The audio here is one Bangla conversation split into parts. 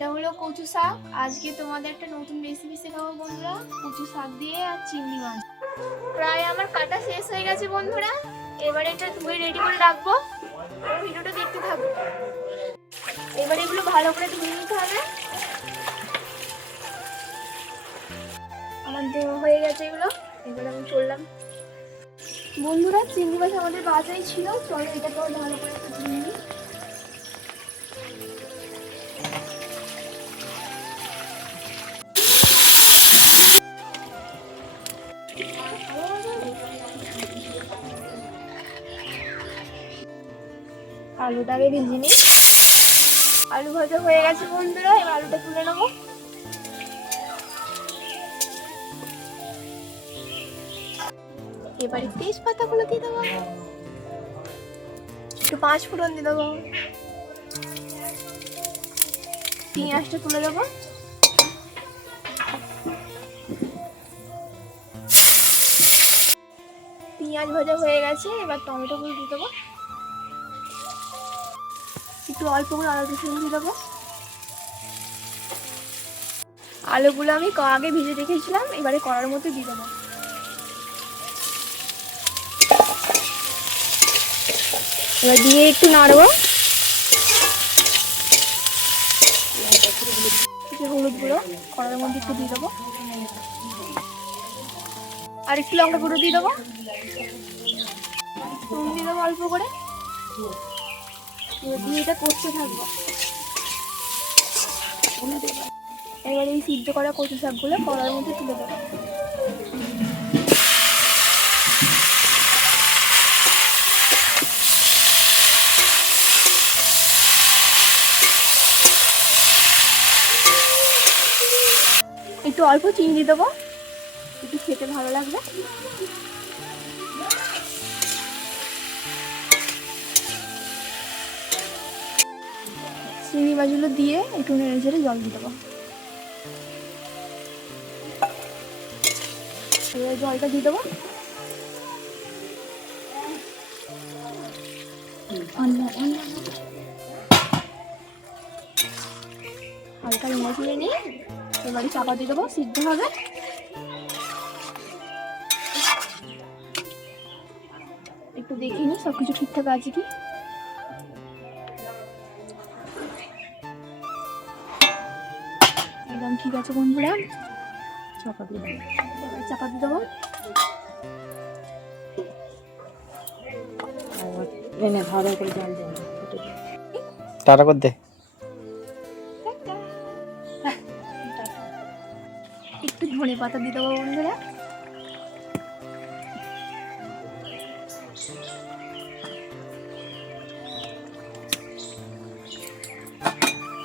এটা হলো কচু শাক। আজকে তোমাদের একটা নতুন রেসিপি শেখাবো বন্ধুরা, কচু শাক দিয়ে আর চিংড়ি মাছ। প্রায় আমার কাটা শেষ হয়ে গেছে বন্ধুরা, এবারে এটা ধুয়ে রেডি করে রাখবো। ভিডিওটা দেখতে থাকবো। এবারে এগুলো ভালো করে ধুয়ে নিতে হবে। আমার ধোয়া হয়ে গেছে এগুলো, এবারে আমি চললাম। বন্ধুরা চিংড়ি মাছ আমাদের বাজারে ছিল, চলো এটাকে ভালো করে ধুয়ে নিই। আলুটাকে ভেজে নিই। আলু ভাজা হয়ে গেছে বন্ধুরা, এবার আলুটা তুলে নেবো। এবারে তেজপাতাগুলো দিয়ে দেবো, একটু 5 ফোড়ন দিয়ে দেবো, পেঁয়াজটা তুলে দেবো, পেঁয়াজ ভাজা হয়ে গেছে। এবার টমেটোগুলো দিয়ে দেবো, একটু অল্প করে আলু রসুন দিয়ে দেবো। আলুগুলো আমি আগে ভিজে রেখেছিলাম, এবারে কড়ার মধ্যে দিয়ে দেবো। এবার দিয়ে একটু নাড়বো। হলুদ গুঁড়ো কড়ার মধ্যে একটু দিয়ে দেবো, আর একটু লঙ্কা গুঁড়ো দিয়ে দেবো, নুন দিয়ে দেবো অল্প করে। দিয়ে এটা কষতে থাকবো। এবার এই সিদ্ধ করা কচু শাকগুলো কড়ার মধ্যে তুলে দেবো। একটু অল্প চিনি দেবো, একটু খেতে ভালো লাগবে। চিংড়ি মাছগুলো দিয়ে একটু নেড়ে চেড়ে জল দিয়ে দেবো। এবার জলটা দিয়ে দেবো। হালকা নেড়ে চেড়ে নিয়ে এবারে চাপা দিয়ে দেবো, সিদ্ধ হবে। একটু দেখে নিই সবকিছু ঠিকঠাক আছে কি। একদম ঠিক আছে বন্ধুরা, চাপা দিয়ে দেবো। চাপা দিয়ে দেবো। ভালো করে জল দেবো, টাটা করে দে। একটু ধনে পাতা দিয়ে দেবো বন্ধুরা।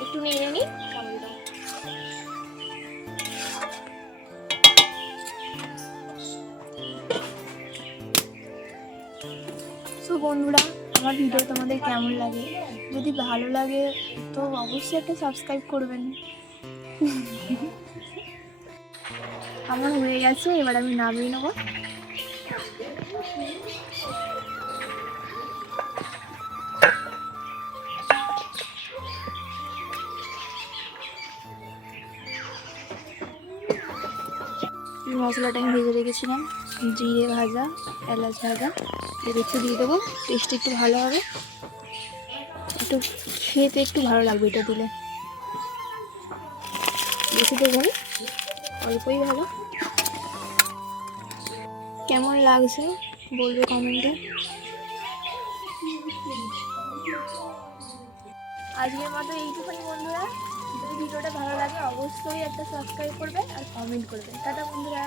একটু নেড়ে নিই। সো বন্ধুরা, আমার ভিডিও তোমাদের কেমন লাগে? যদি ভালো লাগে তো অবশ্যই একটা সাবস্ক্রাইব করবেন। আমার হয়ে গেছে, এবার আমি নামিয়ে নেবো। মশলাটা আমি ভেজে রেখেছিলাম, জিরে ভাজা, এলাচ ভাজা, এর একটু দিয়ে দেবো। টেস্ট একটু ভালো হবে, একটু খেতে একটু ভালো লাগবে এটা দিলে। বেশি দেবো না, অল্পই ভালো। কেমন লাগছে বলবে কমেন্টে। আজকের মতো এইটুকুনি বন্ধুরা। যদি ভিডিওটা ভালো লাগে অবশ্যই একটা সাবস্ক্রাইব করবে আর কমেন্ট করবে। টাটা বন্ধুরা।